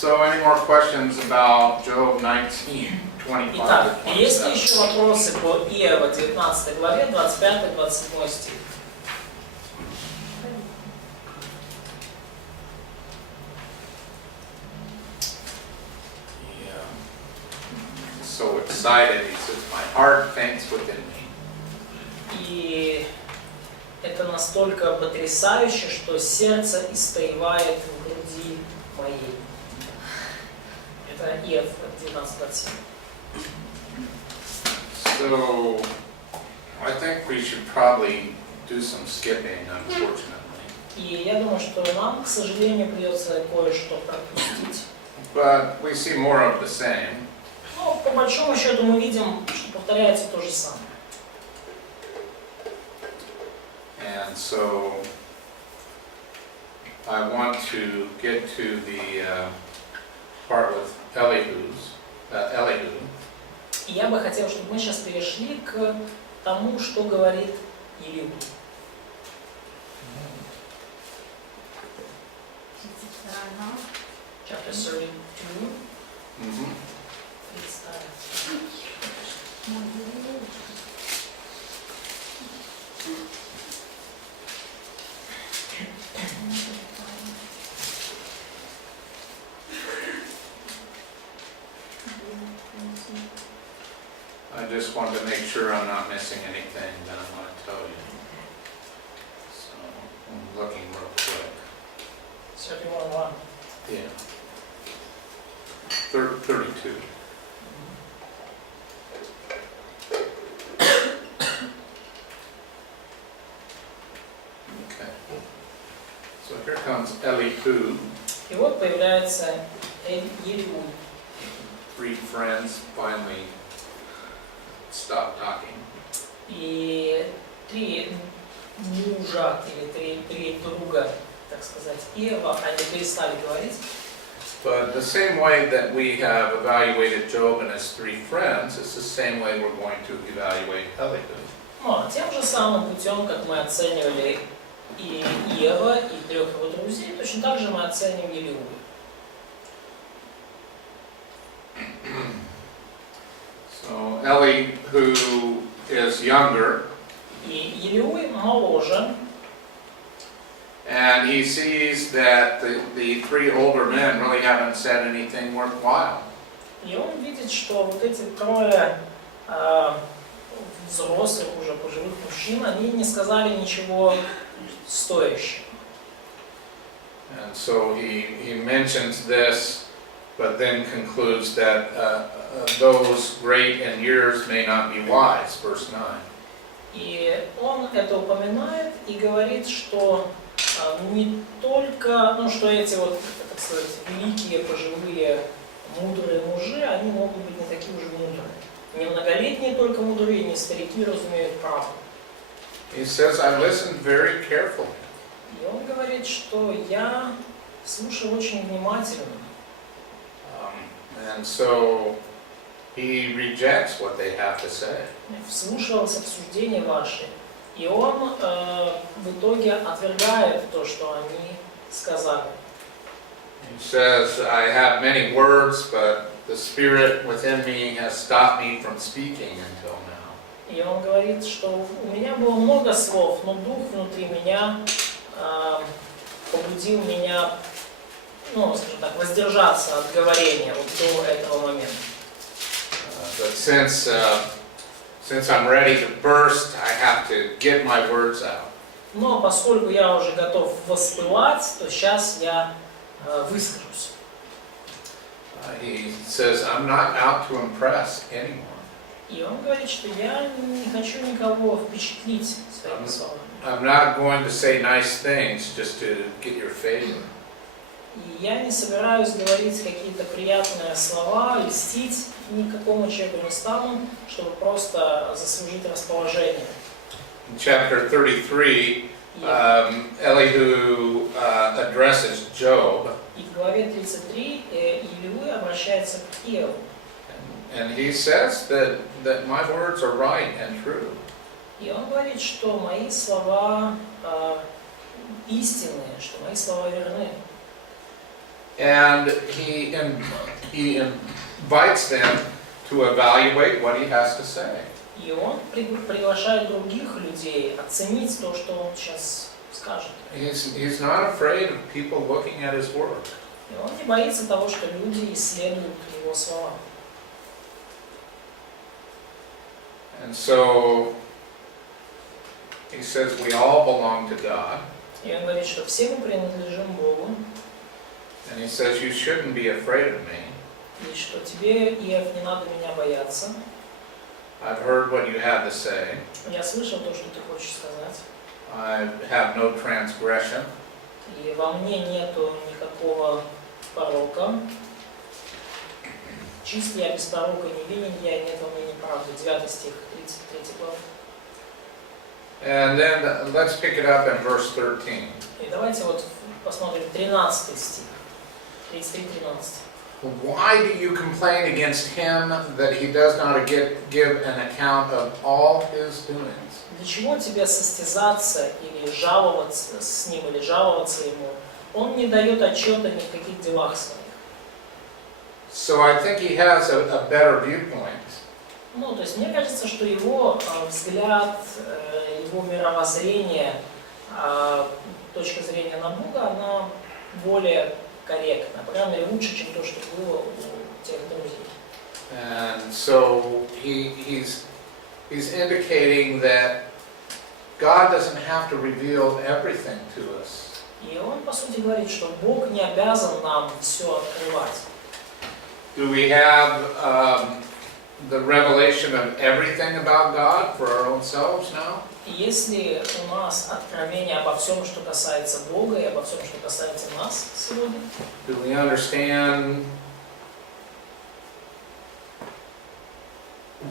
So any more questions about Job 19:25 Итак, to есть ли 27? еще вопросы по Иова 19 главе, 25-27 стих? Yeah. So excited, he says, my heart faints within me. И это настолько потрясающе, что сердце истаивает в груди моей. Это Иов 19:27. So I think we should probably do some skipping, unfortunately. И я думаю, что нам, к сожалению, придется кое-что пропустить. But we see more of the same. Но по большому счету мы видим, что повторяется то же самое. And so I want to get to the part with Elihu. И я бы хотел, чтобы мы сейчас перешли к тому, что говорит Илью. Chapter 32. Mm-hmm. I just wanted to make sure I'm not missing anything that I want to tell you. So I'm looking real quick. 31:1. Yeah. 32. Okay. So here comes Elihu. И вот появляется Илью. Three friends finally stopped talking. И три мужа или три друга, так сказать, Иова, они перестали говорить. But the same way that we have evaluated Job and his three friends, it's the same way we're going to evaluate Elihu. Но тем же самым путем, как мы оценивали и Иова, и трех его друзей, точно так же мы оценим Илью. So Elihu is younger, И Илью моложе, and he sees that the three older men really haven't said anything worthwhile. и он видит, что вот эти трое взрослых, уже пожилых мужчин, они не сказали ничего стоящего. And so he mentions this, but then concludes that those great in years may not be wise, verse 9. И он это упоминает и говорит, что не только, что эти вот, так сказать, великие, пожилые, мудрые мужи, они могут быть не такие уже мудрые. Не многолетние только мудрые, не старики разумеют правду. He says, I listened very carefully. И он говорит, что я слушаю очень внимательно. And so he rejects what they have to say. Вслушивался в суждения ваши. И он в итоге отвергает то, что они сказали. He says, I have many words, but the spirit within me has stopped me from speaking until now. И он говорит, что у меня было много слов, но дух внутри меня побудил меня, скажем так, воздержаться от говорения вот до этого момента. But since I'm ready to burst, I have to get my words out. Но поскольку я уже готов воспылать, то сейчас я выскажусь. He says, I'm not out to impress anyone. И он говорит, что я не хочу никого впечатлить своими словами. I'm not going to say nice things just to get your favor. И я не собираюсь говорить какие-то приятные слова, льстить никакому человеку не стану, чтобы просто заслужить расположение. In chapter 33, Elihu addresses Job. И в главе 33 Илью обращается к Иову. And he says that my words are right and true. И он говорит, что мои слова истинные, что мои слова верны. And he invites them to evaluate what he has to say. И он приглашает других людей оценить то, что он сейчас скажет. He's not afraid of people looking at his work. И он не боится того, что люди исследуют его слова. And so he says we all belong to God. И он говорит, что все мы принадлежим Богу. And he says you shouldn't be afraid of me. И что тебе, Иов, не надо меня бояться. I've heard what you had to say. Я слышал то, что ты хочешь сказать. I have no transgression. И во мне нету никакого порока. Чист я, без порока, невинен я, нет во мне неправды. 9 стих, 33 глава. And then let's pick it up in verse 13. И давайте вот посмотрим 13 стих. 33-13. Why do you complain against him that he does not give an account of all his doings? Для чего тебе состязаться или жаловаться с ним, или жаловаться ему? Он не дает отчета ни в каких делах своих. So I think he has a better viewpoint. Ну, то есть мне кажется, что его взгляд, его мировоззрение, точка зрения на Бога, она более корректна, по крайней мере, лучше, чем то, что было у тех друзей. And so he's indicating that God doesn't have to reveal everything to us. И он, по сути, говорит, что Бог не обязан нам все открывать. Do we have the revelation of everything about God for our own selves now? Если у нас откровение обо всем, что касается Бога, и обо всем, что касается нас сегодня, Do we understand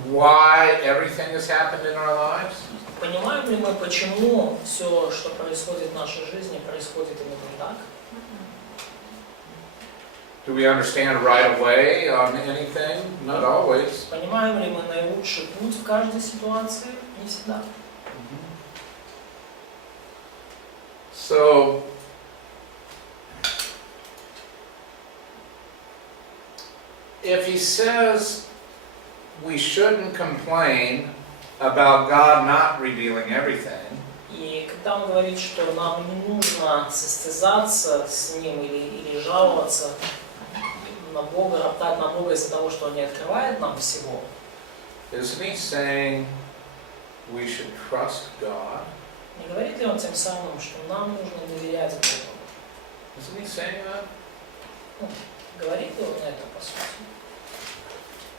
why everything has happened in our lives? понимаем ли мы, почему все, что происходит в нашей жизни, происходит именно так? Do we understand right away on anything? Not always. Понимаем ли мы наилучший путь в каждой ситуации? Не всегда. So, if he says we shouldn't complain about God not revealing everything, И когда он говорит, что нам не нужно состязаться с ним или жаловаться на Бога, роптать на Бога из-за того, что он не открывает нам всего, isn't he saying we should trust God? не говорит ли он тем самым, что нам нужно доверять Богу? Isn't he saying that? Говорит ли он это, по сути?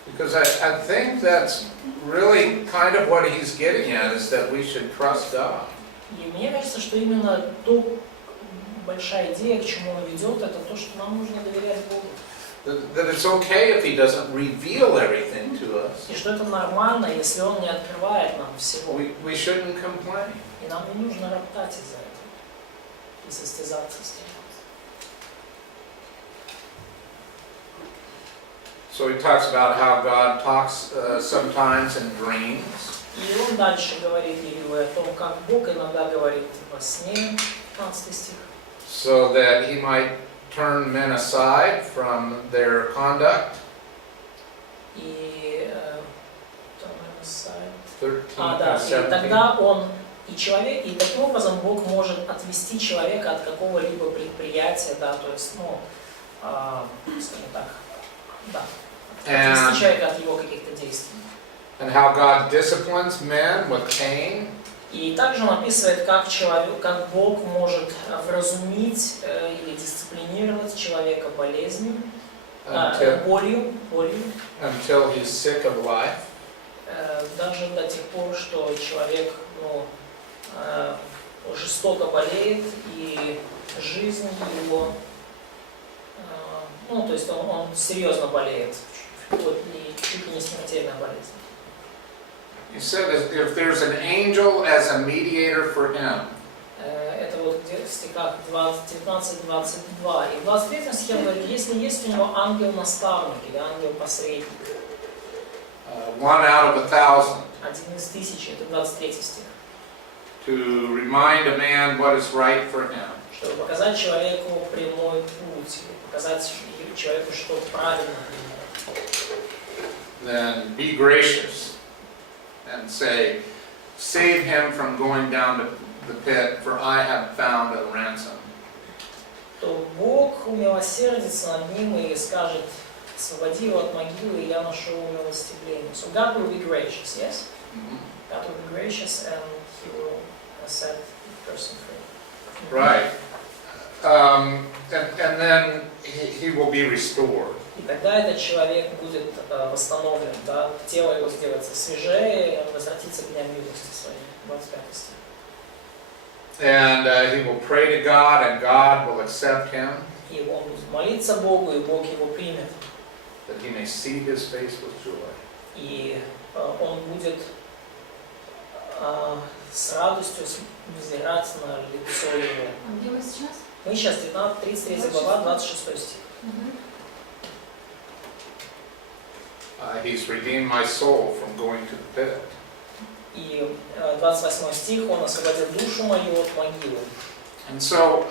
Because I think that's really kind of what he's getting at, is that we should trust God. И мне кажется, что именно то большая идея, к чему он ведет, это то, что нам нужно доверять Богу. That it's okay if he doesn't reveal everything to us. И что это нормально, если он не открывает нам всего. We shouldn't complain. И нам не нужно роптать из-за этого и состязаться с ним. So he talks about how God talks sometimes in dreams. И он дальше говорит Иову о том, как Бог иногда говорит во сне, 15 стих. So that he might turn men aside from their conduct. И 13 да, and и 17. тогда он и таким образом Бог может отвести человека от какого-либо предприятия, да, то есть, скажем так, да, отвести человека от его каких-то действий. And how God disciplines men with pain. И также он описывает, как Бог может вразумить или дисциплинировать человека болезнью, болью, Until he's sick of life. даже до тех пор, что человек жестоко болеет, и жизнь его, то есть он серьезно болеет, и чуть ли не смертельная болезнь. He said if there's an angel as a mediator for him. Это вот в стихах 19-22. И в 23 стихе он говорит, если есть у него ангел-наставник или ангел-посредник. One out of 1,000. 1 из 1000, это 23 стих. To remind a man what is right for him. Чтобы показать человеку прямой путь, показать человеку, что правильно. Then be gracious and say, save him from going down to the pit, for I have found a ransom. То Бог умилосердится над ним и скажет, освободи его от могилы, и я нашел умилостивление. So God will be gracious, yes? God will be gracious and He will set the person free. Right. And then he will be restored. И тогда этот человек будет восстановлен, да? Тело его сделается свежее, и он возвратится к дням юности своей. 25 стих. And he will pray to God, and God will accept him, И он будет молиться Богу, и Бог его примет. that he may see his face with joy. И он будет с радостью взирать на лицо его. А где мы сейчас? Мы сейчас 33 глава, 26 стих. He's redeemed my soul from going to the pit. И 28 стих, он освободил душу мою от могилы. And so,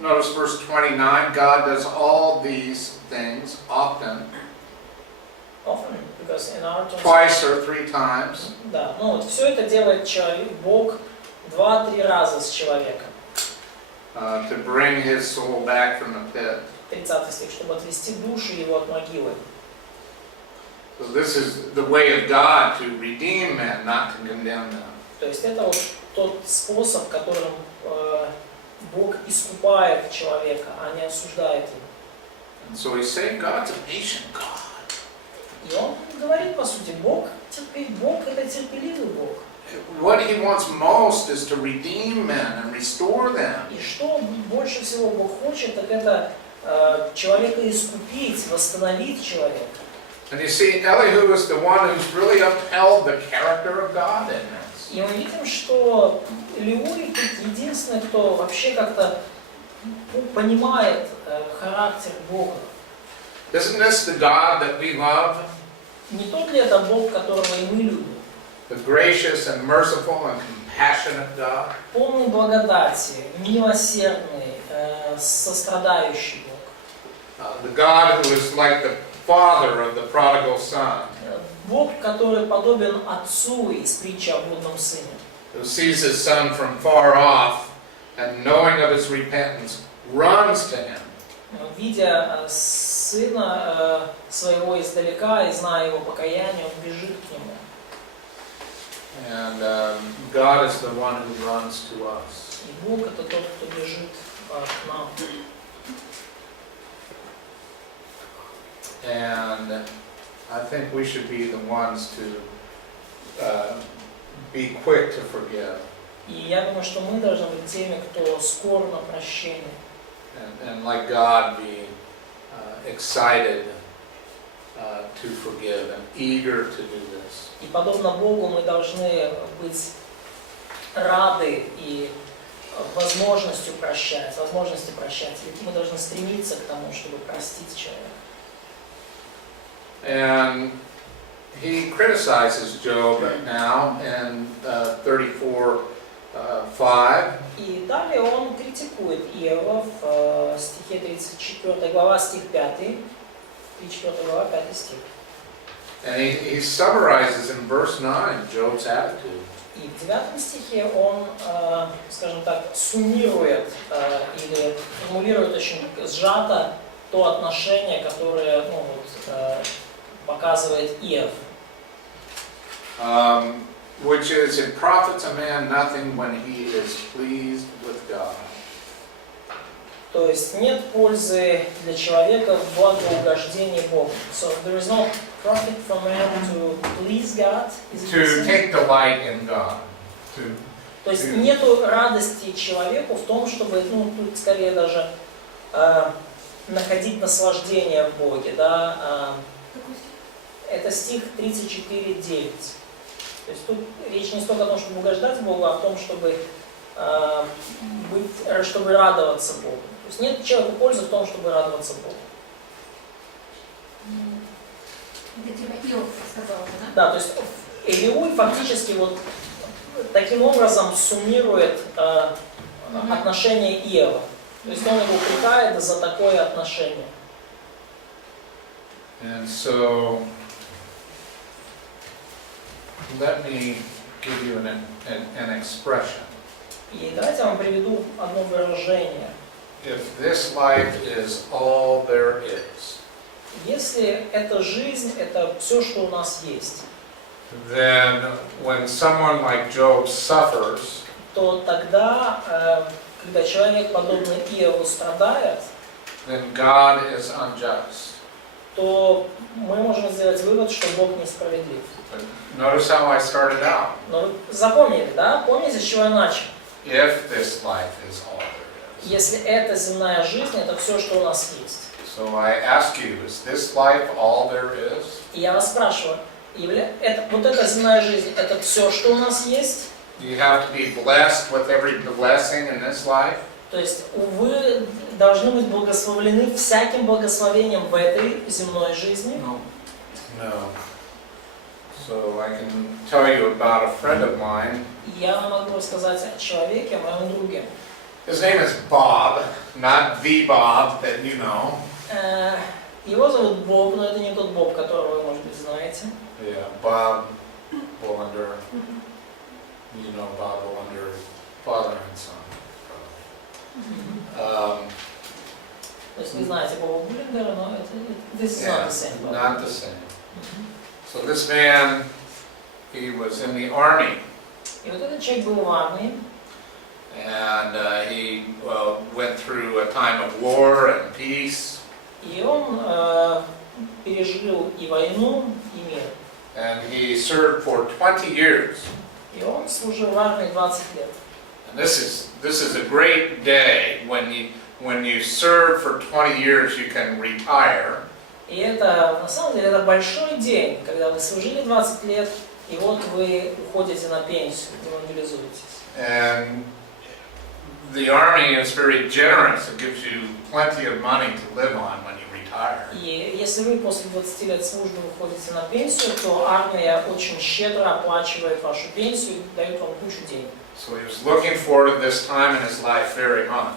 notice verse 29, God does all these things often, Often, because in our terms, twice or three times, да, ну вот все это делает человек, Бог 2-3 раза с человеком. to bring his soul back from the pit. 30 стих, чтобы отвести душу его от могилы. So this is the way of God to redeem men, not to condemn them. То есть это вот тот способ, которым Бог искупает человека, а не осуждает его. And so he's saying God's a patient God. И он говорит, по сути, Бог это терпеливый Бог. What he wants most is to redeem men and restore them. И что больше всего Бог хочет, так это человека искупить, восстановить человека. And you see, Elihu is the one who's really upheld the character of God in this. И мы видим, что Илиуй единственный, кто вообще как-то понимает характер Бога. Isn't this the God that we love? Не тот ли это Бог, которого и мы любим? The gracious and merciful and compassionate God? Полный благодати, милосердный, сострадающий Бог. The God who is like the father of the prodigal son, Бог, который подобен отцу из притчи о блудном сыне, who sees his son from far off and knowing of his repentance, runs to him. Видя сына своего издалека и зная его покаяние, он бежит к нему. And God is the one who runs to us. И Бог это тот, кто бежит к нам. And I think we should be the ones to be quick to forgive. И я думаю, что мы должны быть теми, кто скор на прощение. And like God, be excited to forgive and eager to do this. И подобно Богу мы должны быть рады и возможности прощать. И мы должны стремиться к тому, чтобы простить человека. And he criticizes Job now in 34:5. И далее он критикует Иова в стихе 34 глава, стих 5. 34 глава, 5 стих. And he summarizes in verse 9 Job's attitude. И в 9 стихе он, скажем так, суммирует или формулирует очень сжато то отношение, которое показывает Иов. Which is, it profits a man nothing when he is pleased with God. То есть нет пользы для человека в благоугождении Богу. So there is no profit for man to please God. To take delight in God. То есть нету радости человеку в том, чтобы, тут скорее даже находить наслаждение в Боге, да. Это стих 34:9. То есть тут речь не столько о том, чтобы угождать Богу, а о том, чтобы чтобы радоваться Богу. То есть нет человеку пользы в том, чтобы радоваться Богу. Это типа Иов сказал, да? Да, то есть Илиуй фактически вот таким образом суммирует отношение Иова. То есть он его упрекает за такое отношение. And so, let me give you an expression. И давайте я вам приведу одно выражение. If this life is all there is, Если эта жизнь, это все, что у нас есть, then when someone like Job suffers, то тогда, когда человек, подобный Иову, страдает, then God is unjust. то мы можем сделать вывод, что Бог несправедлив. But notice how I started out. Но вы запомнили, да? Помните, с чего я начал? If this life is all there is. Если эта земная жизнь, это все, что у нас есть. So I ask you, is this life all there is? И я вас спрашиваю, вот эта земная жизнь, это все, что у нас есть? Do you have to be blessed with every blessing in this life? То есть вы должны быть благословлены всяким благословением в этой земной жизни? No. No. So I can tell you about a friend of mine. Я могу рассказать о человеке, о моем друге. His name is Bob, not the Bob that you know. Его зовут Боб, но это не тот Боб, которого вы, может быть, знаете. Yeah, Bob Bolander. You know Bob Bolander, father and son. То есть вы знаете Боба Буллингера, но это this is not the same Bob. Not the same. So this man, he was in the army. И вот этот человек был в армии. And he went through a time of war and peace. И он пережил и войну, и мир. And he served for 20 years. И он служил в армии 20 лет. And this is a great day when you serve for 20 years, you can retire. И это, на самом деле, это большой день, когда вы служили 20 лет, и вот вы уходите на пенсию, демобилизуетесь. And the army is very generous. It gives you plenty of money to live on when you retire. И если вы после 20 лет службы выходите на пенсию, то армия очень щедро оплачивает вашу пенсию и дает вам кучу денег. So he was looking forward to this time in his life very much.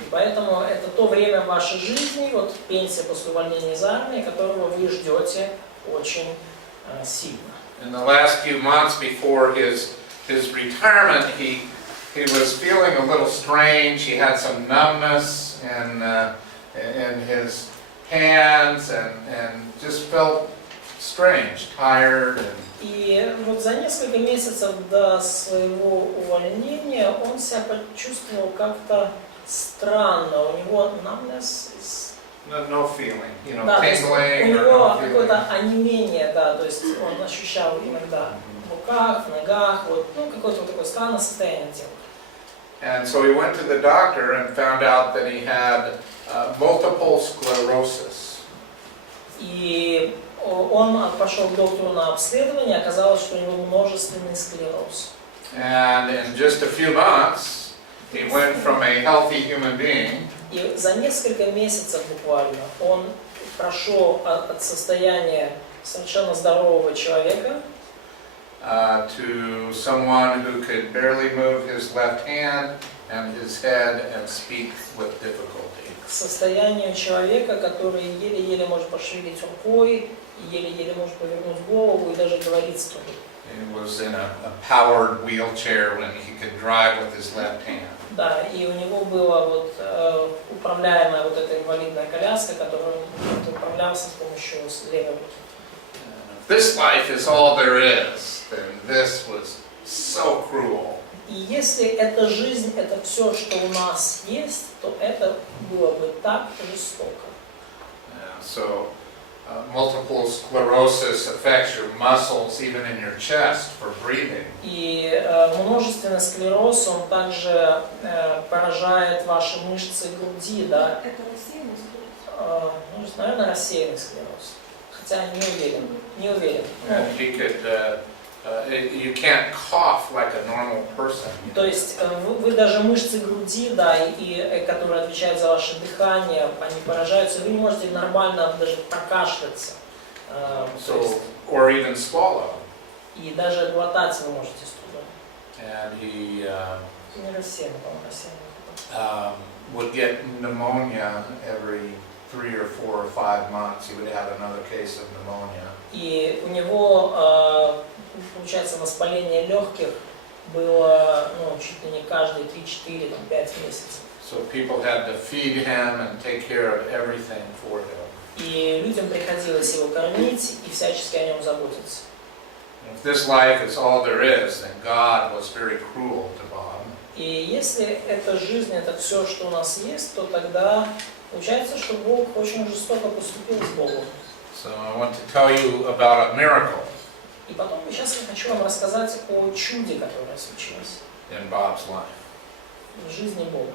И поэтому это то время в вашей жизни, вот пенсия после увольнения из армии, которого вы ждете очень сильно. In the last few months before his retirement, he was feeling a little strange. He had some numbness in his hands and just felt strange, tired. И вот за несколько месяцев до своего увольнения он себя почувствовал как-то странно. У него numbness No feeling, you know, да, tingling у or него no feeling. какое-то онемение, да, то есть он ощущал иногда в руках, в ногах, вот, ну, какое-то вот такое странное состояние тела. And so he went to the doctor and found out that he had multiple sclerosis. И он пошел к доктору на обследование, оказалось, что у него множественный склероз. And in just a few months, he went from a healthy human being И за несколько месяцев буквально он прошел от состояния совершенно здорового человека to someone who could barely move his left hand and his head and speak with difficulty. к состоянию человека, который еле-еле может пошевелить рукой, еле-еле может повернуть голову и даже говорить с трудом. He was in a powered wheelchair when he could drive with his left hand. Да, и у него была вот управляемая вот эта инвалидная коляска, которую он управлялся с помощью левой руки. If this life is all there is, then this was so cruel. И если эта жизнь, это все, что у нас есть, то это было бы так жестоко. So multiple sclerosis affects your muscles, even in your chest, for breathing. И множественный склероз, он также поражает ваши мышцы груди, да? Это рассеянный склероз? Ну, наверное, рассеянный склероз. Хотя не уверен. And he could, you can't cough like a normal person. То есть вы даже мышцы груди, да, и которые отвечают за ваше дыхание, они поражаются, вы не можете нормально даже прокашляться. So, or even swallow. И даже глотать вы можете с трудом. And he Не рассеянный, по-моему, рассеянный. would get pneumonia every 3 or 4 or 5 months. He would have another case of pneumonia. И у него, получается, воспаление легких было, ну, чуть ли не каждые 3-4, 5 месяцев. So people had to feed him and take care of everything for him. И людям приходилось его кормить и всячески о нем заботиться. If this life is all there is, then God was very cruel to Bob. И если эта жизнь, это все, что у нас есть, то тогда получается, что Бог очень жестоко поступил с Богом. So I want to tell you about a miracle И потом сейчас я хочу вам рассказать о чуде, которое случилось in Bob's life. в жизни Бога.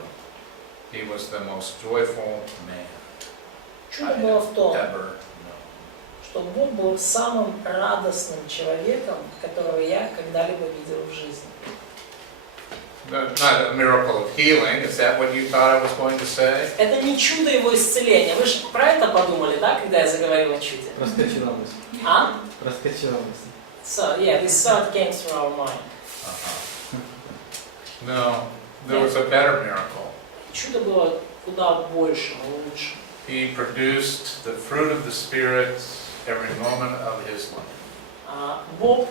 He was the most joyful man Чудо I было в have том, ever known. что Бог был самым радостным человеком, которого я когда-либо видел в жизни. Not a miracle of healing. Is that what you thought I was going to say? Это не чудо его исцеления. Вы же про это подумали, да, когда я заговорил о чуде? Проскочила мысль. А? Проскочила мысль. So, yeah, this thought came through our mind. No, there was a better miracle. Чудо было куда больше, лучше. He produced the fruit of the Spirit every moment of his life. Бог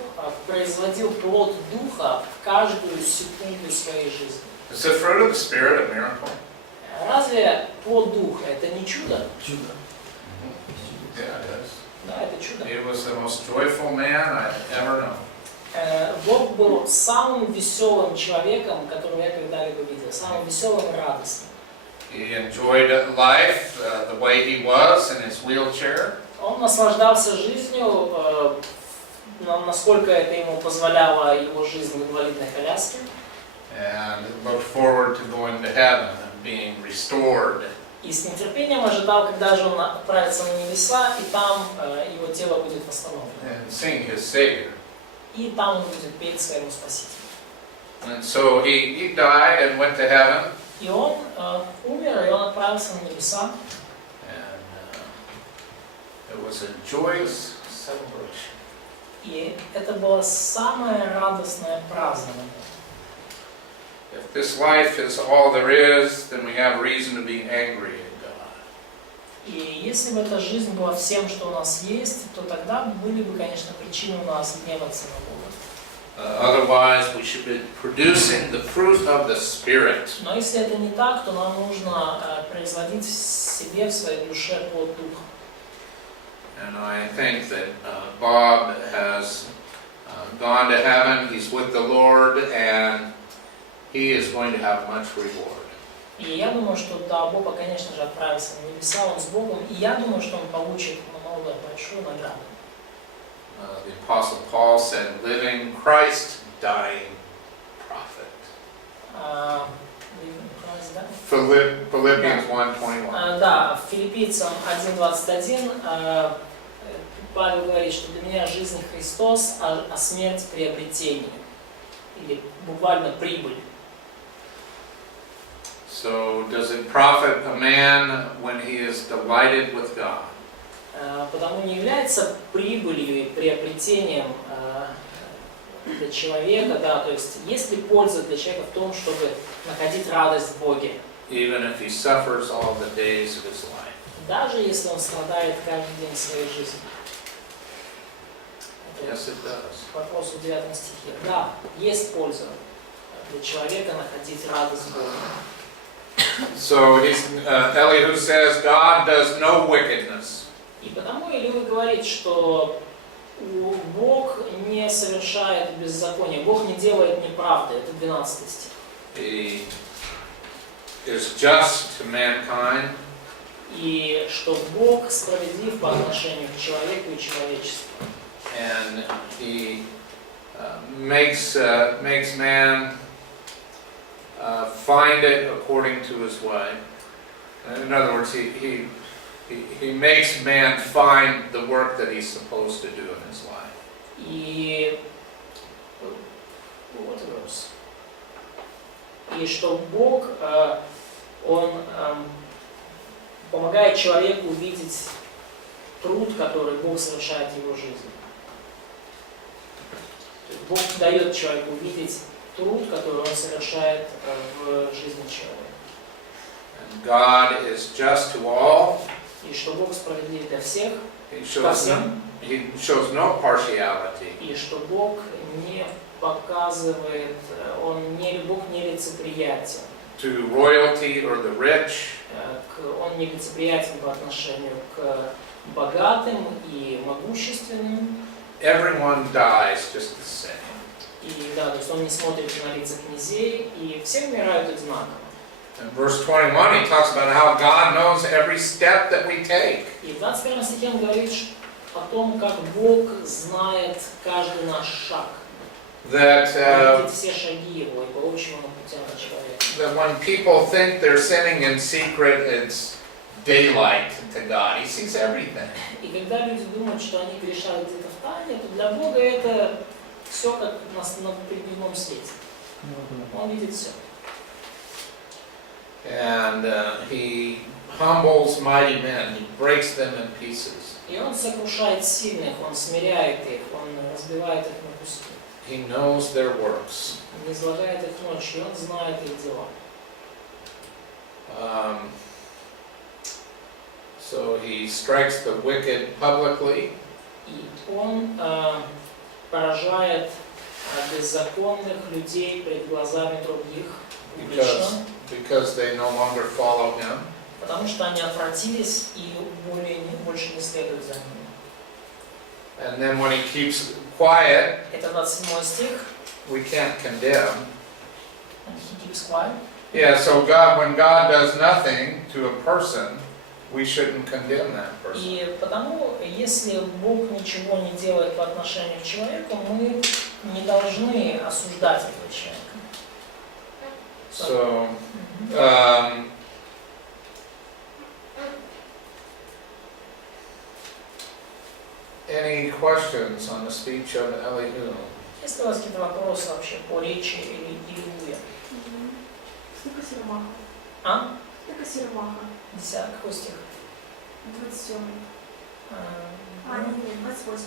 производил плод Духа в каждую секунду своей жизни. Is the fruit of the Spirit a miracle? Разве плод Духа это не чудо? Чудо. Yeah, it is. Да, это чудо. He was the most joyful man I've ever known. Бог был самым веселым человеком, которого я когда-либо видел, самым веселым и радостным. He enjoyed life the way he was in his wheelchair. Он наслаждался жизнью, насколько это ему позволяла его жизнь в инвалидной коляске. And looked forward to going to heaven and being restored. И с нетерпением ожидал, когда же он отправится на небеса, и там его тело будет восстановлено. And seeing his Savior. И там он будет петь своему Спасителю. And so he died and went to heaven. И он умер, и он отправился на небеса. And it was a joyous celebration. И это было самое радостное празднование. If this life is all there is, then we have reason to be angry at God. И если бы эта жизнь была всем, что у нас есть, то тогда были бы, конечно, причины у нас гневаться на Бога. Otherwise, we should be producing the fruit of the Spirit. Но если это не так, то нам нужно производить в себе, в своей душе плод Духа. And I think that Bob has gone to heaven. He's with the Lord, and he is going to have much reward. И я думаю, что да, Бог, конечно же, отправится на небеса, он с Богом, и я думаю, что он получит много, большую награду. The Apostle Paul said, living Christ, dying prophet. Philippians 1:21. Да, в Филиппийцам 1:21 Павел говорит, что для меня жизнь Христос, а смерть приобретение. Или буквально прибыль. So does it profit a man when he is delighted with God? Потому не является прибылью и приобретением для человека, да, то есть есть ли польза для человека в том, чтобы находить радость в Боге? Even if he suffers all the days of his life. Даже если он страдает каждый день своей жизни. Yes, it does. К вопросу в 9 стихе. Да, есть польза для человека находить радость в Боге. So Elihu says God does no wickedness. И потому Илью говорит, что Бог не совершает беззакония, Бог не делает неправды. Это 12 стих. He is just to mankind. И что Бог справедлив по отношению к человеку и человечеству. And he makes man find it according to his way. In other words, he makes man find the work that he's supposed to do in his life. И вот verse. И что Бог, он помогает человеку увидеть труд, который Бог совершает в его жизни. Бог дает человеку увидеть труд, который он совершает в жизни человека. And God is just to all. И что Бог справедлив для всех, He ко shows всем. he shows no partiality. И что Бог не показывает, Бог не лицеприятен. To royalty or the rich. Он не лицеприятен по отношению к богатым и могущественным. Everyone dies just the same. И да, то есть он не смотрит на лица князей, и все умирают одинаково. In verse 21, he talks about how God knows every step that we take. И в 21 стихе он говорит о том, как Бог знает каждый наш шаг. That Видит все шаги его и по общему путям человека. that when people think they're sinning in secret, it's daylight to God. He sees everything. И когда люди думают, что они грешат где-то в тайне, то для Бога это все как на придневном свете. Он видит все. And he humbles mighty men. He breaks them in pieces. И он сокрушает сильных, он смиряет их, он разбивает их на куски. He knows their works. Он излагает их ночью, он знает их дела. So he strikes the wicked publicly. И он поражает беззаконных людей пред глазами других публично, Because they no longer follow him. потому что они отвратились и больше не следуют за ним. And then when he keeps quiet, Это 27 стих. we can't condemn. He keeps quiet. Yeah, so when God does nothing to a person, we shouldn't condemn that person. И потому, если Бог ничего не делает по отношению к человеку, мы не должны осуждать этого человека. So, any questions on the speech of Elihu? Есть ли у вас какие-то вопросы вообще по речи или Илуе? Сколько Сермаха? А? Сколько Сермаха? 10, какой стих? 27. Нет, 28.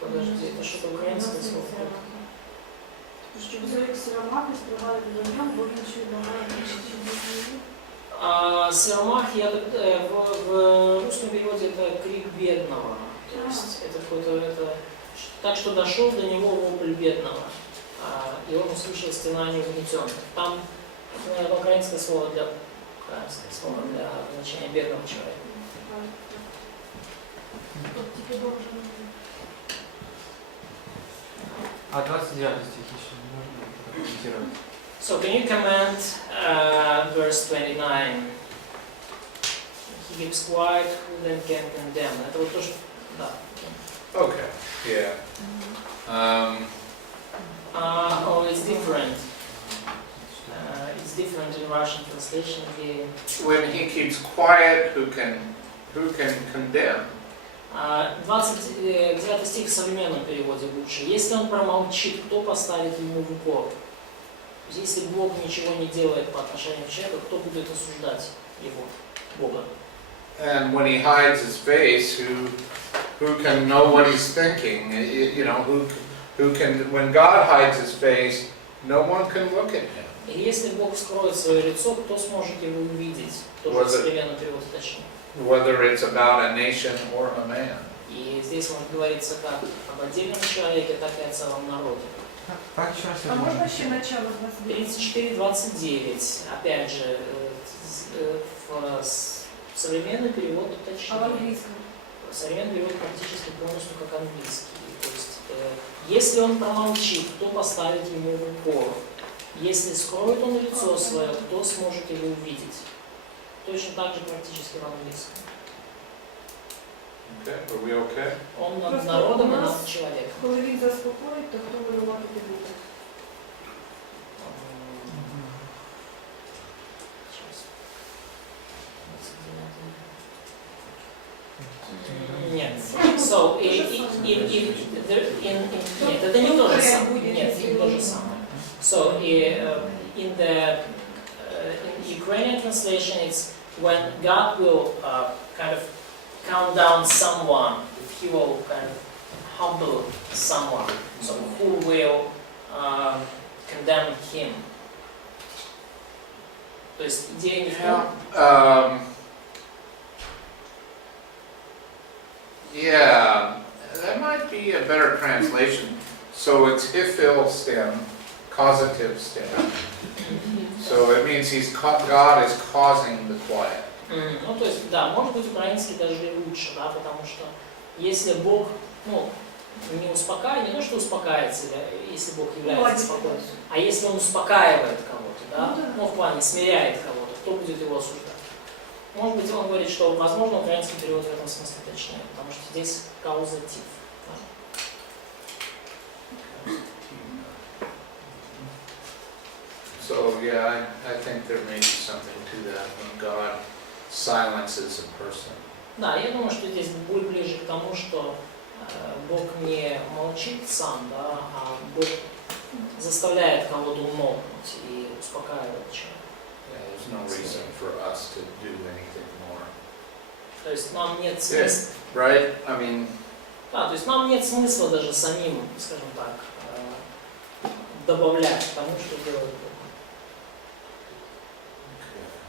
Подожди, это что-то украинское слово? Щоб зорік Сермаха співали до нього, бо він чує Сермах, в русском переводе это крик бедного. То есть это какой-то, так что дошел до него вопль бедного. И он услышал стенание угнетенных. Там, наверное, украинское слово для значения бедного человека. А 29 стих еще можно прокомментировать? So can you comment verse 29? He keeps quiet, who then can condemn? Это вот то, что... Да. Okay, yeah. It's different. It's different in Russian translation. When he keeps quiet, who can condemn? 29 стих в современном переводе лучше. Если он промолчит, кто поставит ему в укор? Если Бог ничего не делает по отношению к человеку, кто будет осуждать его, Бога? And when he hides his face, who can know what he's thinking? You know, who can? When God hides his face, no one can look at him. И если Бог скроет свое лицо, кто сможет его увидеть? Тоже в современном переводе точнее. Whether it's about a nation or a man. И здесь может говориться как об отдельном человеке, так и о целом народе. Так, еще раз. А можно еще начало 34-29. Опять же, современный перевод точнее. А в английском? Современный перевод практически полностью как английский. То есть, если он промолчит, кто поставит ему в укор? Если скроет он лицо свое, кто сможет его увидеть? Точно так же практически в английском. Okay, are we okay? Он над народом и над человеком. Коли він заспокоїть, то хто винуватий буде? Нет. So, нет, это не то же самое. Нет, не то же самое. So, in the Ukrainian translation, it's when God will kind of count down someone, if He will kind of humble someone, so who will condemn him. То есть идея не в том, Yeah, that might be a better translation. So it's hifil stem, causative stem. So it means God is causing the quiet. Ну, то есть, да, может быть, украинский даже и лучше, да, потому что если Бог, ну, не успокаивает, не то, что успокаивается, если Бог является спокойным, а если Он успокаивает кого-то, да, ну, в плане смиряет кого-то, кто будет его осуждать? Может быть, он говорит, что, возможно, украинский перевод в этом смысле точнее, потому что здесь каузатив. Да? So yeah, I think there may be something to that when God silences a person. Да, я думаю, что здесь будет ближе к тому, что Бог не молчит сам, да, а Бог заставляет кого-то умолкнуть и успокаивает человека. Yeah, there's no reason for us to do anything more. То есть нам нет смысла. Right? I mean. Да, то есть нам нет смысла даже самим, скажем так, добавлять к тому, что делает Бог.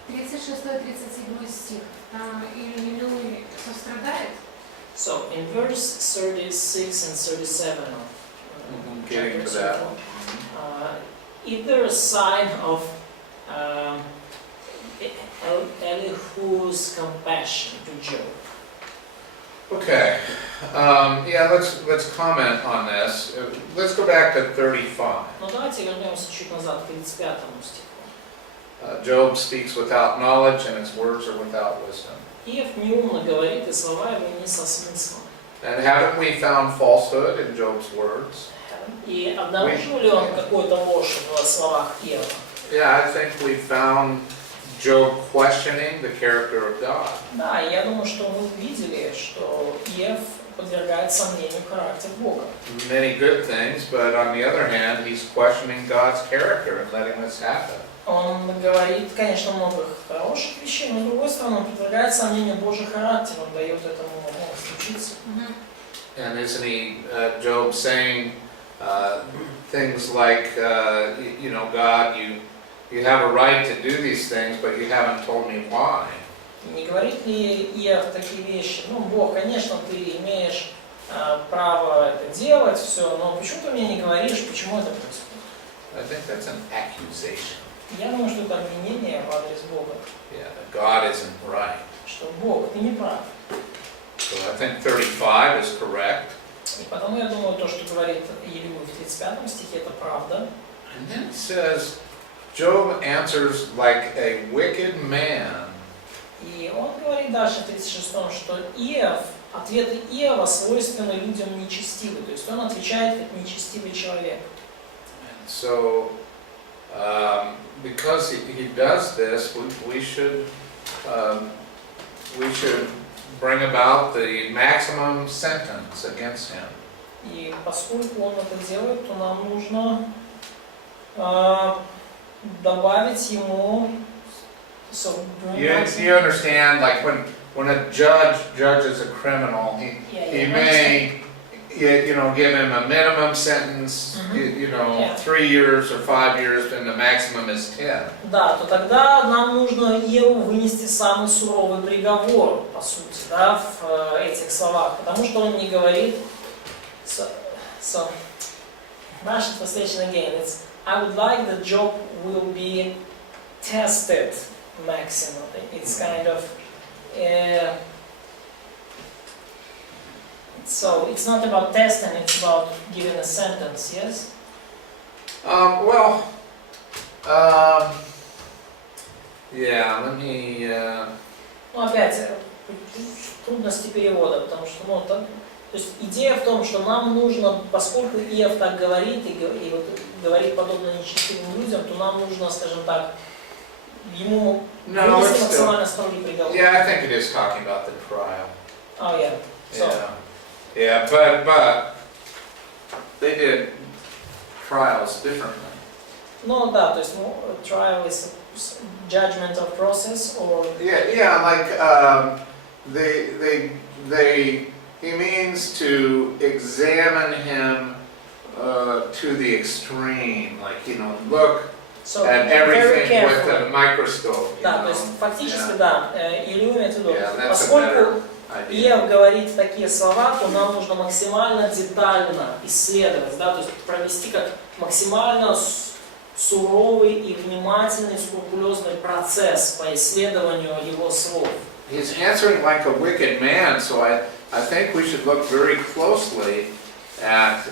36-37 стих. Там Иллюминуй сострадает. So, in verse 36 and 37 of Getting chapter to that. 7, is there a sign of Elihu's compassion to Job? Okay. Yeah, let's comment on this. Let's go back to 35. Ну давайте вернемся чуть назад к 35 стиху. Job speaks without knowledge, and his words are without wisdom. Иов неумно говорит, и слова его не со смыслом. And haven't we found falsehood in Job's words? И обнаружил ли он какую-то ложь в словах Иова? Yeah, I think we found Job questioning the character of God. Да, я думаю, что мы видели, что Иов подвергает сомнению характер Бога. Many good things, but on the other hand, he's questioning God's character and letting this happen. Он говорит, конечно, много хороших вещей, но с другой стороны, он подвергает сомнению Божий характер, он дает этому случиться. And isn't he, Job, saying things like, you know, God, you have a right to do these things, but you haven't told me why. Не говорит ли Иов такие вещи? Ну, Бог, конечно, ты имеешь право это делать, все, но почему ты мне не говоришь, почему это происходит? I think that's an accusation. Я думаю, что это обвинение в адрес Бога, Yeah, that God isn't right. что Бог, ты не прав. So I think 35 is correct. И потому я думаю, то, что говорит Елеуй в 35 стихе, это правда. And then it says, Job answers like a wicked man. И он говорит дальше в 36-м, что ответы Иова свойственны людям нечестивым, то есть он отвечает как нечестивый человек. And so, because he does this, we should bring about the maximum sentence against him. И поскольку он это делает, то нам нужно добавить ему. You understand, like when a judge judges a criminal, he may, you know, give him a minimum sentence, you know, 3 years or 5 years, and the maximum is 10. Да, то тогда нам нужно Иову вынести самый суровый приговор, по сути, да, в этих словах, потому что он не говорит. So, Russian translation again, it's I would like that Job will be tested maximum. It's kind of so it's not about testing, it's about giving a sentence, yes? Yeah, let me. Ну опять трудности перевода, потому что, ну, то есть идея в том, что нам нужно, поскольку Иов так говорит и вот говорит подобно нечестивым людям, то нам нужно, скажем так, ему вынести максимально строгий приговор. Yeah, I think it is talking about the trial. Oh yeah. So. Yeah, but they did trials differently. Ну да, то есть trial is judgmental process or. Yeah, like he means to examine him to the extreme, like, you know, look So, at very everything with careful. a microscope. you Да, то know. есть фактически, Yeah. да, Илью имеет в виду, Yeah, that's a поскольку better idea. Иов говорит такие слова, то нам нужно максимально детально исследовать, да, то есть провести как максимально суровый и внимательный, скрупулезный процесс по исследованию его слов. He's answering like a wicked man, so I think we should look very closely at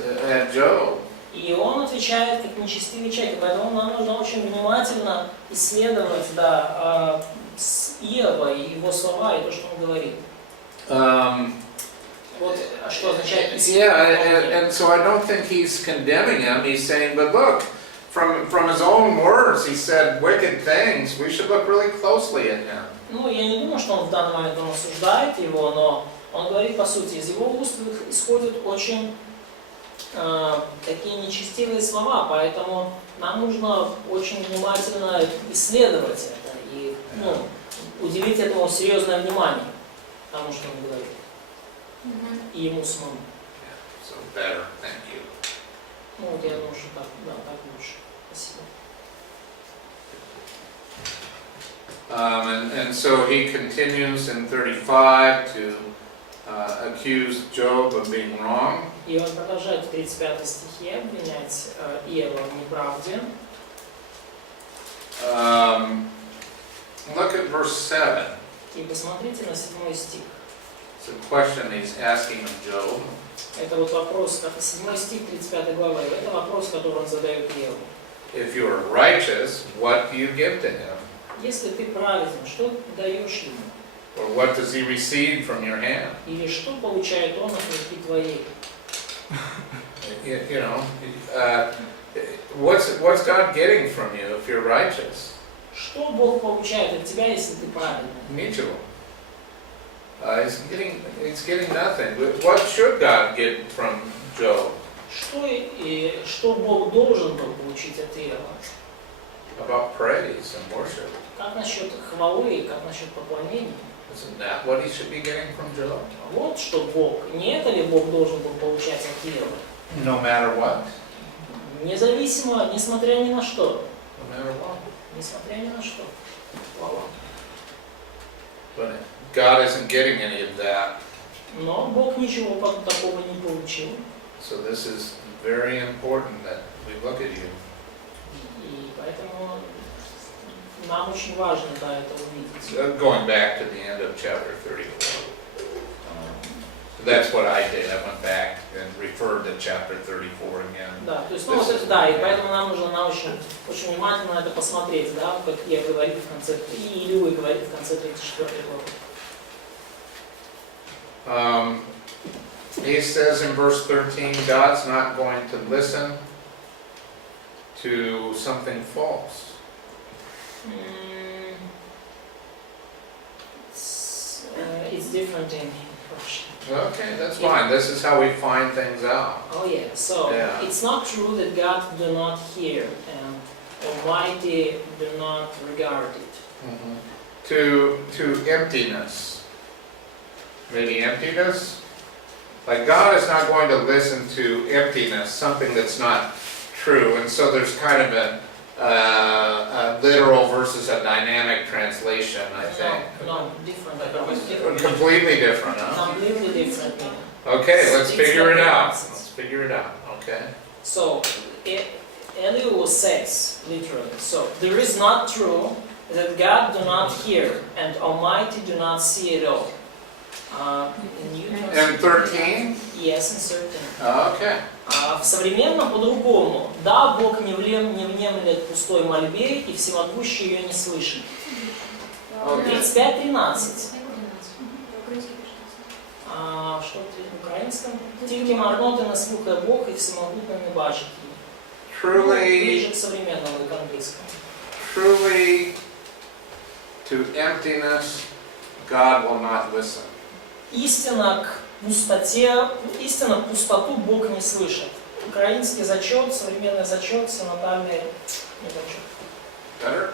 Job. И он отвечает как нечестивый человек, поэтому нам нужно очень внимательно исследовать, да, Иова и его слова, и то, что он говорит. Вот что означает Yeah, and so I don't think he's condemning him. He's saying, but look, from his own words, he said wicked things. We should look really closely at him. Ну, я не думаю, что он в данный момент он осуждает его, но он говорит, по сути, из его уст исходят очень такие нечестивые слова, поэтому нам нужно очень внимательно исследовать это и уделить этому серьезное внимание, тому, что он говорит, и ему самому. So better, thank you. Ну, вот я думаю, что так, да, так лучше. Спасибо. And so he continues in 35 to accuse Job of being wrong. И он продолжает в 35 стихе обвинять Иова в неправде. Look at verse 7. И посмотрите на 7 стих. It's a question he's asking of Job. Это вот вопрос, как 7 стих 35 главы, это вопрос, который он задает Иову. If you are righteous, what do you give to him? Если ты праведен, что даешь ему? Or what does he receive from your hand? Или что получает он от руки твоей? You know, what's God getting from you if you're righteous? Что Бог получает от тебя, если ты праведен? Ничего. He's getting nothing. What should God get from Job? Что Бог должен был получить от Иова? About praise and worship. Как насчет хвалы, как насчет поклонения? Isn't that what he should be getting from Job? Вот что Бог. Не это ли Бог должен был получать от Иова? No matter what. Независимо, несмотря ни на что. No matter what. Несмотря ни на что. Хвала. But God isn't getting any of that. Но Бог ничего такого не получил. So this is very important that we look at you. И поэтому нам очень важно, да, это увидеть. Going back to the end of chapter 34. That's what I did. I went back and referred to chapter 34 again. Да, то есть, ну вот это, да, и поэтому нам нужно очень внимательно на это посмотреть, да, как я говорил в конце, и Илюй говорит в конце 34 главы. He says in verse 13, God's not going to listen to something false. It's different in Russian. Okay, that's fine. This is how we find things out. Oh yeah, so Yeah. it's not true that God do not hear and Almighty do not regard it. To emptiness. Maybe emptiness? Like God is not going to listen to emptiness, something that's not true. And so there's kind of a literal versus a dynamic translation, I think. No, different. Completely different, huh? Completely different meaning. Okay, let's It's figure it like out. opposites. Let's figure it out, okay? So, Elihu says, literally, so there is not true that God do not hear and Almighty do not see at all. And 13? Yes, and 13. Okay. В современном по-другому. Да, Бог не внемлет пустой мольбе и всемогущий ее не слышит. 35:13. Що в українському? Тільки марноти не слухає Бог і всемогутньо не бачить її. Ближе к современному и к английскому. Truly, to emptiness, God will not listen. Истина к пустоте, истина к пустоту Бог не слышит. Украинский зачет, современный зачет, синодальный не зачет. Better?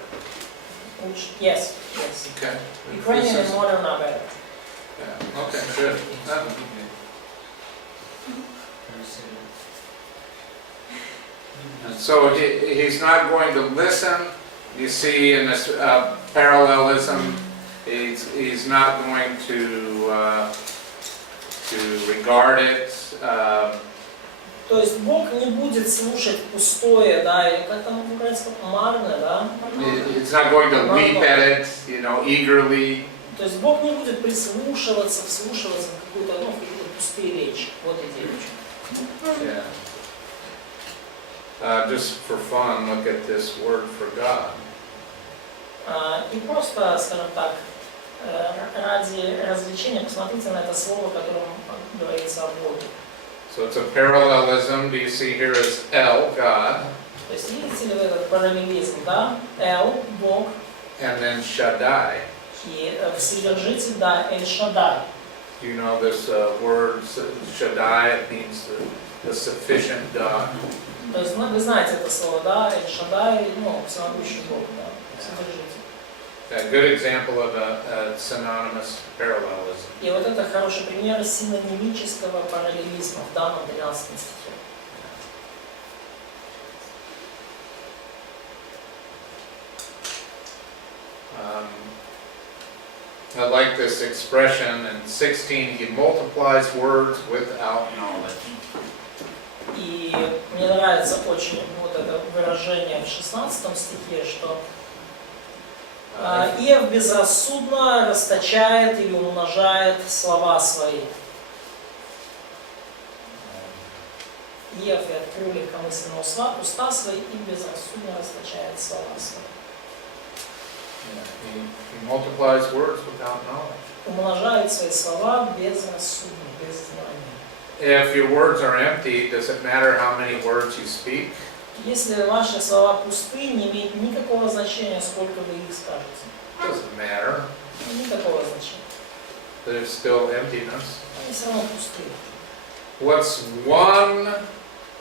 Лучше. Yes, yes. Okay. Ukrainian and modern are better. Yeah. Okay, good. And so he's not going to listen. You see in this parallelism, he's not going to regard it. То есть Бог не будет слушать пустое, да, или как там украинское, марно, да? He's not going to leap at it, eagerly. То есть Бог не будет прислушиваться, вслушиваться в какую-то, в какие-то пустые речи. Вот идея. Yeah. Just for fun, look at this word for God. И просто, скажем так, ради развлечения посмотрите на это слово, которым говорится о Боге. So it's a parallelism. Do you see here is El, God, То есть видите ли вы этот параллелизм, да? Эл, Бог, and then Shaddai. и Вседержитель, да, Эль Шадай. Do you know this word Shaddai? It means the sufficient God. То есть вы знаете это слово, да, Эль Шадай, всемогущий Бог, да, Вседержитель. A good example of a synonymous parallelism. И вот это хороший пример синонимического параллелизма в данном 13 стихе. I like this expression in 16, he multiplies words without knowledge. И мне нравится очень вот это выражение в 16 стихе, что Иов безрассудно расточает или умножает слова свои. Иов и открыл легкомысленно уста свои и безрассудно расточает слова свои. He multiplies words without knowledge. Умножает свои слова безрассудно, без знания. If your words are empty, does it matter how many words you speak? Если ваши слова пусты, не имеет никакого значения, сколько вы их скажете. It doesn't matter. Никакого значения. There's still emptiness. Они все равно пустые. What's 1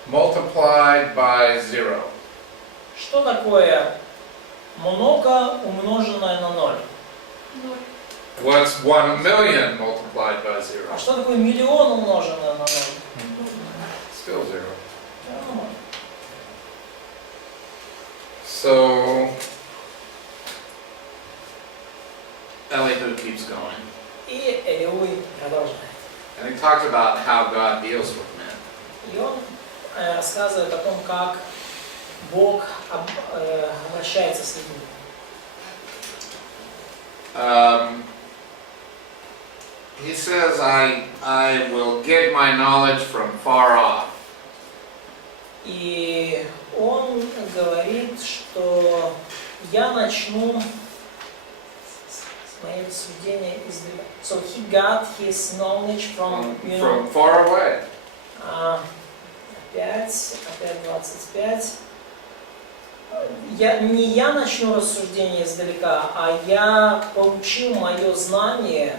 multiplied by 0? Что такое много умноженное на 0? What's 1 million multiplied by 0? А что такое миллион умноженное на 0? Still 0. Нормально. So, Elihu keeps going. И Элиуй продолжает. And he talks about how God deals with men. И он рассказывает о том, как Бог обращается с людьми. He says, I will get my knowledge from far off. И он говорит, что я начну с моего суждения издалека. So he got his knowledge from, From far away. Опять 25. Не я начну рассуждение издалека, а я получил мое знание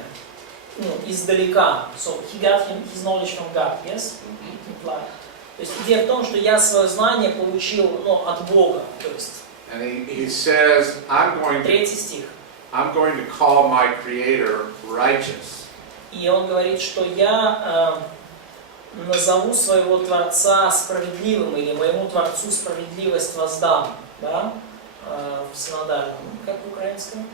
издалека. So he got his knowledge from God, yes? Imply. То есть идея в том, что я свое знание получил от Бога. То есть, And he says, I'm going 3 стих. to call my Creator righteous. И он говорит, что я назову своего Творца справедливым, или моему Творцу справедливость воздам. Да? В синодальном. Как в украинском?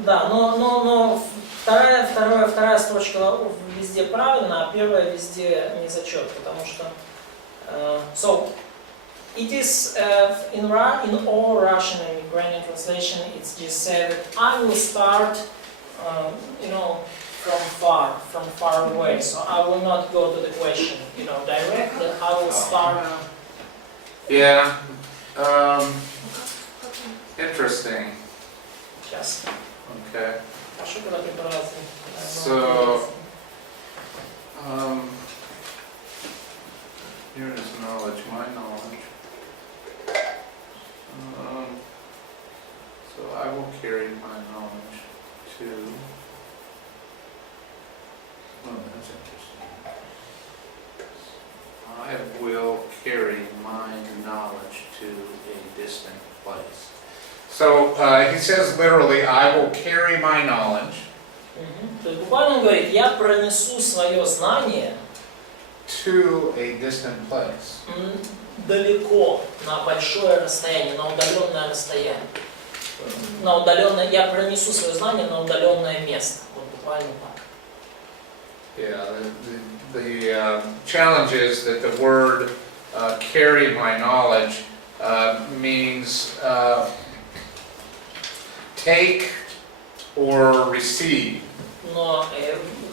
Да, но вторая строчка везде правильно, а первая везде не зачет, потому что so it is in all Russian and Ukrainian translation it's just said that I will start from far away, so I will not go to the question directly. I will start. Yeah. Interesting. Сейчас. Okay. Прошу, когда преподаватель. So, here is knowledge, my knowledge. So I will carry my knowledge to. Oh, that's interesting. I will carry my knowledge to a distant place. So he says literally, I will carry my knowledge. То есть буквально он говорит, я пронесу свое знание to a distant place. Далеко, на большое расстояние, на удаленное расстояние. На удаленное, я пронесу свое знание на удаленное место. Вот буквально так. Yeah, the challenge is that the word carry my knowledge means take or receive. Но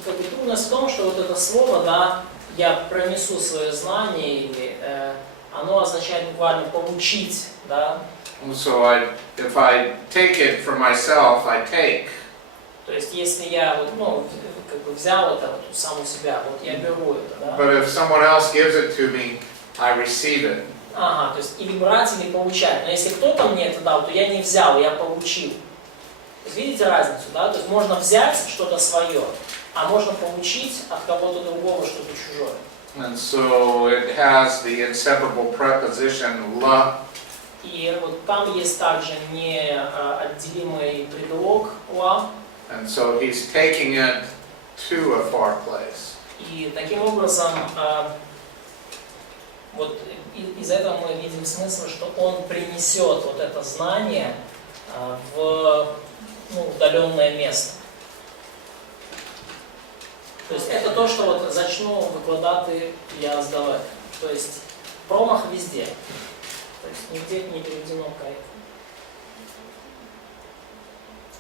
как бы трудность в том, что вот это слово, да, я пронесу свое знание, или оно означает буквально получить, да. So if I take it for myself, I take. То есть если я вот, ну, как бы взял это вот сам у себя, вот я беру это, да. But if someone else gives it to me, I receive it. Ага, то есть или брать, или получать. Но если кто-то мне это дал, то я не взял, я получил. То есть видите разницу, да? То есть можно взять что-то свое, а можно получить от кого-то другого что-то чужое. And so it has the inseparable preposition la. И вот там есть также неотделимый предлог «ла». And so he's taking it to a far place. И таким образом, вот из этого мы видим смысл, что он принесет вот это знание в удаленное место. То есть это то, что вот зачну викладати я здавати. То есть промах везде. То есть нигде не переведено корректно.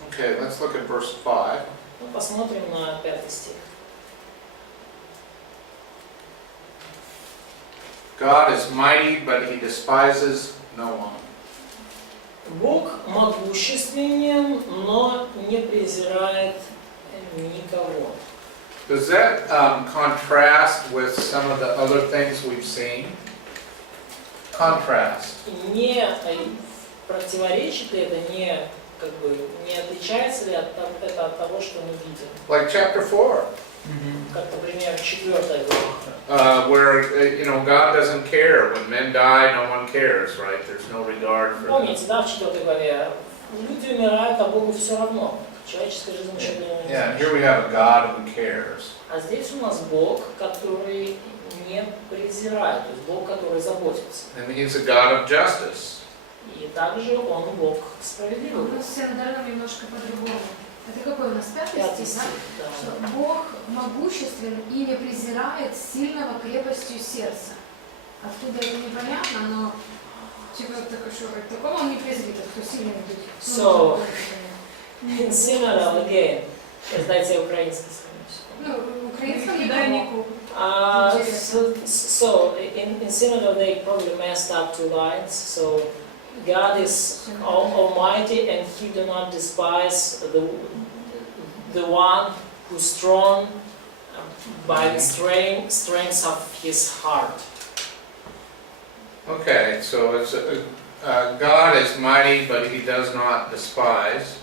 Okay, let's look at verse 5. Ну, посмотрим на 5 стих. God is mighty, but he despises no one. Бог могущественен, но не презирает никого. Does that contrast with some of the other things we've seen? Contrast. Не противоречит ли это, не отличается ли это от того, что мы видим? Like chapter 4, Как, например, 4 глава. where God doesn't care. When men die, no one cares, right? There's no regard for them. Помните, да, в 4 главе? Люди умирают, а Богу все равно. Человеческая жизнь ничего для него не Yeah, and here значит. we have a God who cares. А здесь у нас Бог, который не презирает, то есть Бог, который заботится. And he's a God of justice. И также Он Бог У справедливый. нас все наверное, немножко по-другому. Это какой у нас 5 5 стих, стих, да? да. Что Бог могуществен и не презирает сильного крепостью сердца. Откуда это непонятно, но типа такого он не презрит, кто сильный в духе. So, in similar again, дайте украинский слово. Ну, украинском не Кидай помог. Нику. So in similar they probably messed up 2 lines. So God is almighty and He do not despise the one who's strong by the strength of His heart. Okay, so it's God is mighty, but he does not despise.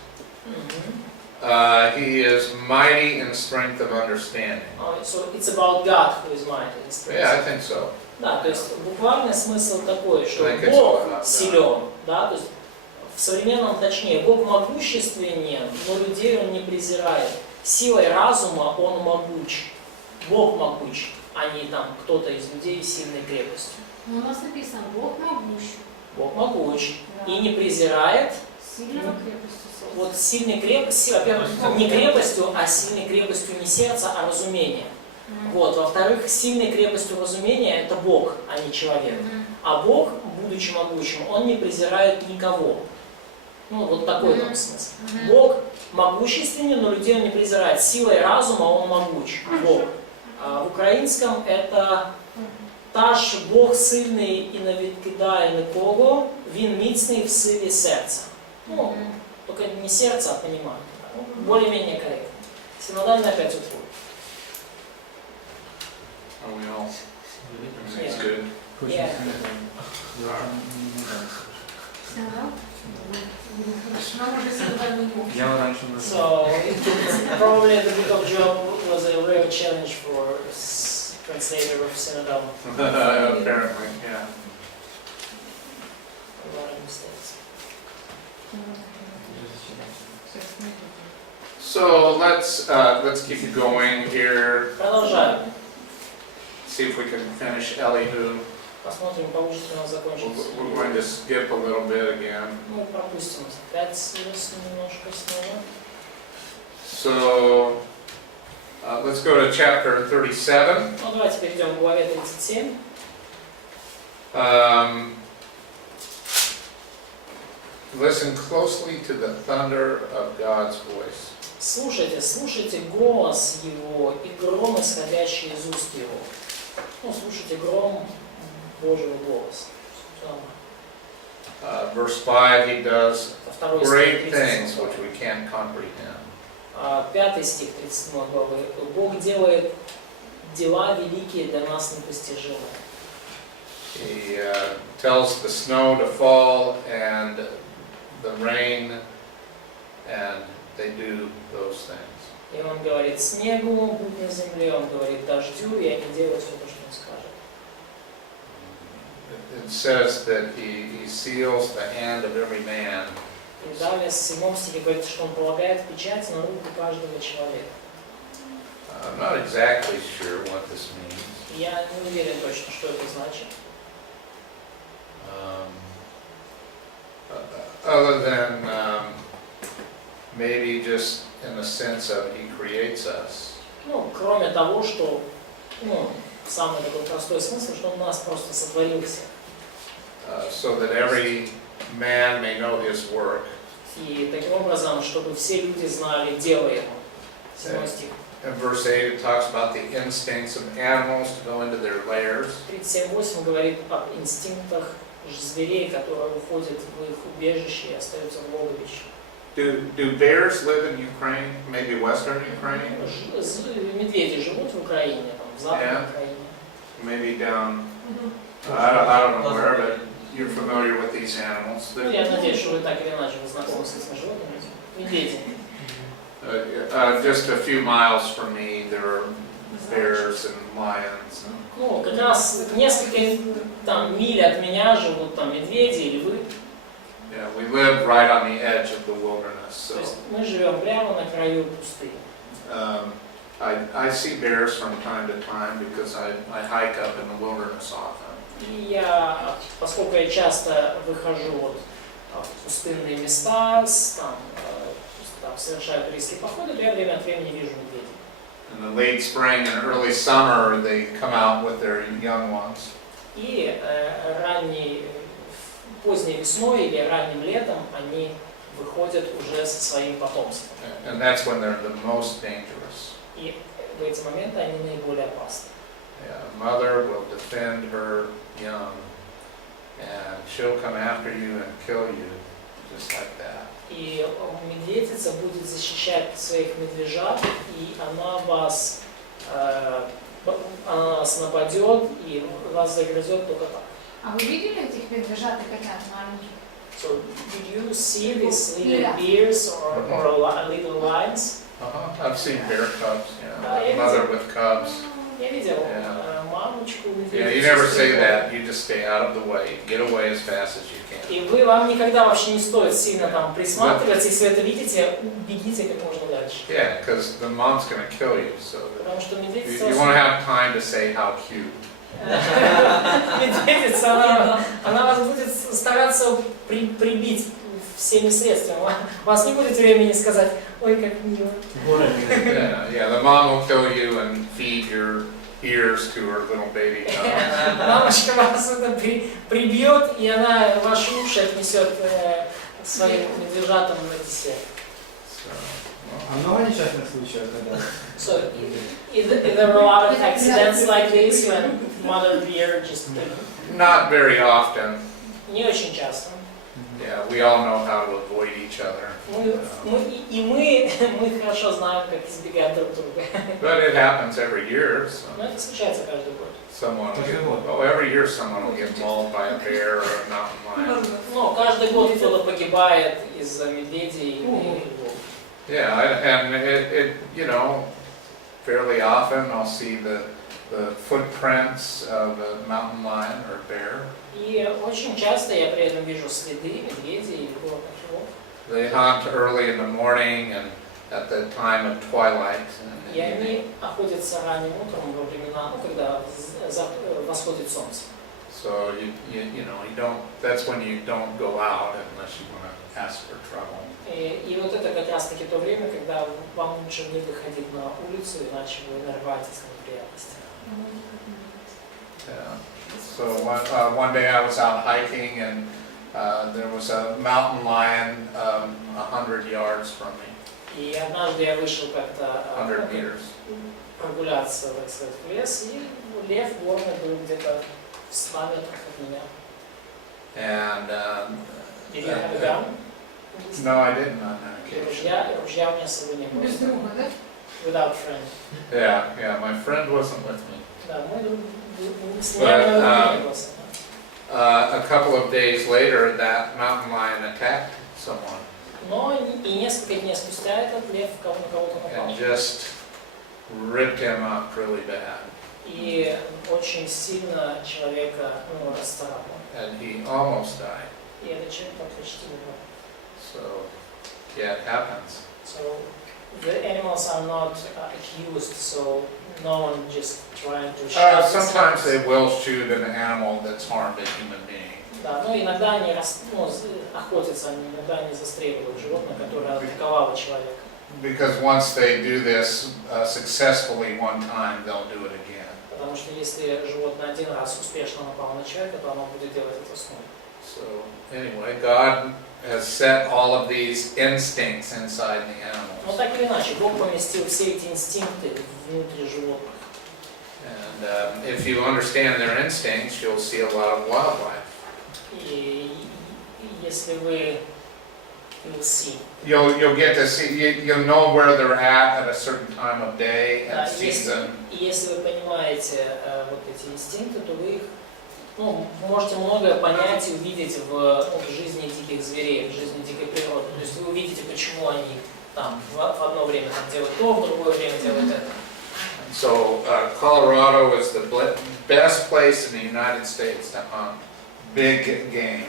He is mighty in strength of understanding. So it's about God who is mighty in strength. Yeah, I think so. Да, то есть буквальный смысл такой, что Like it's Бог all about силен, да, то есть в современном точнее, Бог могущественнее, но людей Он не презирает. Силой разума Он могуч. Бог могуч, а не там кто-то из людей сильной крепостью. Но у нас написано Бог могущ. Бог могуч Да. и не презирает Сильного крепостью сердца. вот сильной крепостью, во-первых, не крепостью, а сильной крепостью не сердца, а разумения. Вот. Во-вторых, сильной крепостью разумения это Бог, а не человек. А Бог, будучи могучим, Он не презирает никого. Ну, вот такой там смысл. Бог могущественен, но людей Он не презирает. Силой разума Он могуч. Бог. А в украинском это «Таж Бог сильний і не відкидає нікого, Він міцний в силі серця». Ну, только не сердце, а понимание. Ну, более-менее корректно. Синодально опять утвор. Are we all? Everything's Yeah. good. Yeah. Я раньше не So, probably the book of Job was a real challenge for translator of Synodal. Apparently, yeah. A lot of mistakes. So let's keep going here. Продолжаем. see if we can finish Elihu. Посмотрим, получится ли у нас закончить. We're going to skip a little bit again. Мы пропустим 5 версий немножко снова. So, let's go to chapter 37. Ну, давайте перейдем к главе 37. Listen closely to the thunder of God's voice. Слушайте, слушайте голос Его и гром, исходящий из уст Его. Ну, слушайте гром Божьего голоса. Verse 5, he does Второй great стих, things 37. which we can't comprehend. 5 стих 37 главы. Бог делает дела великие, для нас непостижимые. He tells the snow to fall and the rain, and they do those things. И Он говорит снегу, будь на земле, Он говорит дождю, и они делают все то, что Он скажет. It says that he seals the hand of every man. И далее в 7 стихе говорит, что Он полагает печать на руку каждого человека. I'm not exactly sure what this means. Я не уверен точно, что это значит. Other than maybe just in the sense of he creates us. Ну, кроме того, что, ну, самый такой простой смысл, что Он нас просто сотворил всех. So that every man may know his work. И таким образом, чтобы все люди знали дело Его. 7 стих. In verse 8 it talks about the instincts of animals to go into their lairs. 37:8 говорит об инстинктах зверей, которые уходят в их убежище и остаются в логовище. Do bears live in Ukraine, maybe western Ukraine? Медведи живут в Украине, там, в Западной Украине. Maybe down, I don't know where, but you're familiar with these animals. Ну, я надеюсь, что вы так или иначе вы знакомы с этими животными. Медведи. Just a few miles from me, there are bears and lions. Ну, как раз несколько там миль от меня живут там медведи и львы. Yeah, we live right on the edge of the wilderness, То so есть мы живем прямо на краю пустыни. I see bears from time to time because I hike up in the wilderness often. И я, поскольку я часто выхожу вот в пустынные места, там совершаю туристские походы, то я время от времени вижу медведей. In the late spring and early summer, they come out with their young ones. И поздней весной или ранним летом они выходят уже со своим потомством. And that's when they're the most dangerous. И в эти моменты они наиболее опасны. Yeah, a mother will defend her young, and she'll come after you and kill you, just like that. И медведица будет защищать своих медвежат, и она вас нападет и вас загрызет только так. А вы видели этих медвежат и котят маленьких? So, did you see these little bears or little lions? I've seen bear cubs, Да, я mother видел. with cubs. Я видел мамочку медведицу. Yeah, you never say that. You just stay out of the way. Get away as fast as you can. И вам никогда вообще не стоит сильно там присматриваться, если вы это видите, бегите как можно дальше. Yeah, because the mom's going to kill you, so Потому что you медведица, won't have time to say how cute. медведица, она вас будет стараться прибить всеми средствами. У вас не будет времени сказать, ой, как мило. Yeah, the mom will kill you and feed your ears to her little baby cubs. Мамочка вас это прибьет, и она ваши уши отнесет своим медвежатам на десерт. А много несчастных случаев, когда... So, there are a lot of accidents like this when mother bear just Not very often. не очень часто. Yeah, we all know how to avoid each other. Мы хорошо знаем, как избегать друг друга. But it happens every year. So Но это случается каждый год. someone will get, every year someone will get mauled by a bear or a mountain lion. Но каждый год кто-то погибает из-за медведей или львов. Yeah, and it fairly often I'll see the footprints of a mountain lion or bear. И очень часто я при этом вишу следы медведей или горных львов. They hunt early in the morning at the time of twilight. И они охотятся ранним утром во времена, ну, когда восходит солнце. So you know, you don't. That's when you don't go out unless you want to ask for trouble. И вот это как раз таки то время, когда вам лучше не выходить на улицу, иначе вы нарваетесь на неприятности. Yeah. So one day I was out hiking and there was a mountain lion 100 yards from me. И однажды я вышел как-то 100 meters. прогуляться, так сказать, в лес, и лев горный был где-то в 100 метрах от меня. And Did you have a gun? no, I didn't on that occasion. Ружья у меня с собой не было. Без друга, да? Without friend. Yeah, my friend wasn't with me. Да, мой друг с нами не был. A couple of days later, that mountain lion attacked someone Но и несколько дней спустя этот лев на кого-то напал. and just ripped him up really bad. И очень сильно человека расцарапал. And he almost died. И этот человек почти умер. So, yeah, it happens. So the animals are not accused, so no one just trying to shout. Sometimes they will shoot an animal that's harmed a human being. Да, но иногда они охотятся, иногда они застреливают животное, которое атаковало человека. Because once they do this successfully one time, they'll do it again. Потому что если животное один раз успешно напало на человека, то оно будет делать это снова. So, anyway, God has set all of these instincts inside the Но animals. так или иначе, Бог поместил все эти инстинкты внутри животных. And if you understand their instincts, you'll see a lot of wildlife. И если вы You'll get to see, you'll know where they're at a certain time of day and season. И если вы понимаете вот эти инстинкты, то вы их можете многое понять и увидеть в жизни диких зверей, в жизни дикой природы. То есть вы увидите, почему они там в одно время там делают то, в другое время делают это. So Colorado is the best place in the United States to hunt big game.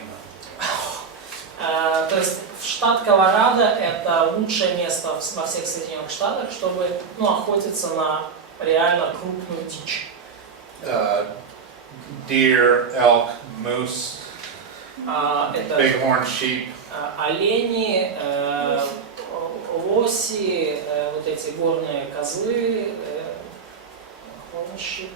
То есть штат Колорадо это лучшее место во всех Соединенных Штатах, чтобы охотиться на реально крупную дичь. Deer, elk, moose, Это bighorn sheep. олени, лоси, вот эти горные козлы, horn sheep,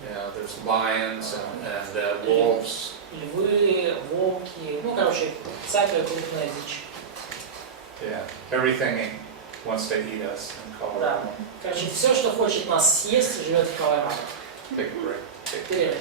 Yeah, there's lions and wolves. львы, волки, короче, всякая крупная дичь. Yeah, everything wants to eat us in Да. Colorado. Короче, все, что хочет нас съесть, живет в Колорадо. Take a break. Перерыв.